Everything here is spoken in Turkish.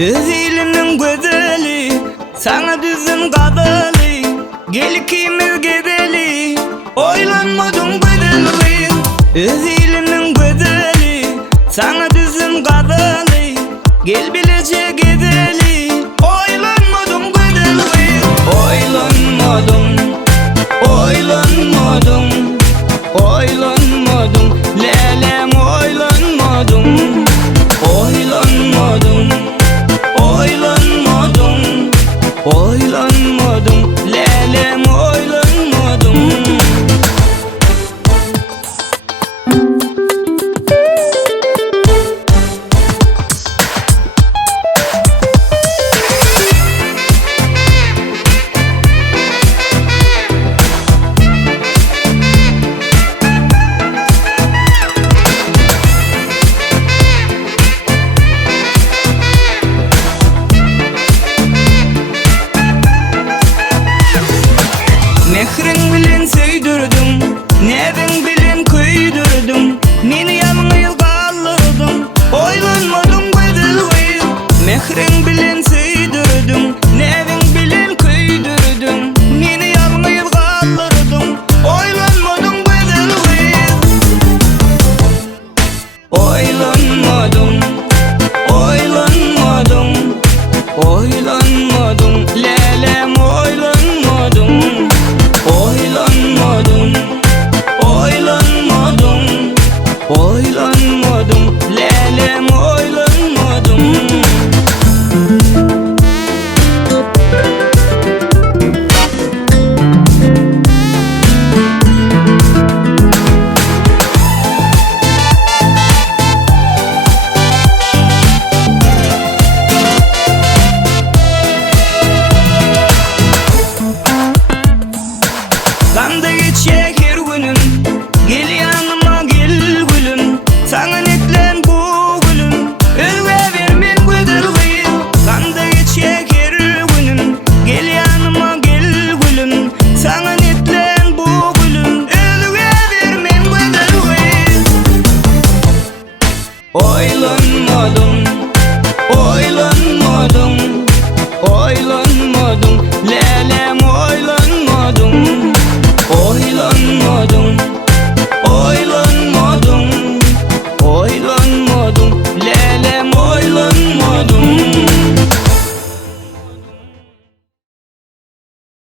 Öz elinin güzeli, sana düzün kabalı. Gel ikimiz gedeli, oylanmadım güzeli. Öz elinin güzeli, sana düzün kabalı. Gel bilece gedeli, oylanmadım güzeli. Oylanmadım, oylanmadım, oylanmadım, lelem oylanmadım. Oylanmadım, oylanmadım, oylanmadım, lelem oylanmadım. Mehrin bilen söydürdüm, nevin bilen köydürdüm. Meni yalnız kaldırdım, oylanmadım güzel. Mehrin bilen söydürdüm, nevin bilen köydürdüm. Meni yalnız kaldırdım, oylanmadım güzel. Oylanmadım, oylanmadım, oylanmadım, lelem oylanmadım. Oylanmadım, oylanmadım, oylanmadım, lelem oylanmadım. Kanda geçecek her günüm, gel yanıma gel gülüm. Sana netlen bu gülüm, ölve vermen güzel gıyım. Kanda geçecek her günüm, gel yanıma gel gülüm. Sana netlen bu gülüm, ölve vermen güzel gıyım. Oylanmadım,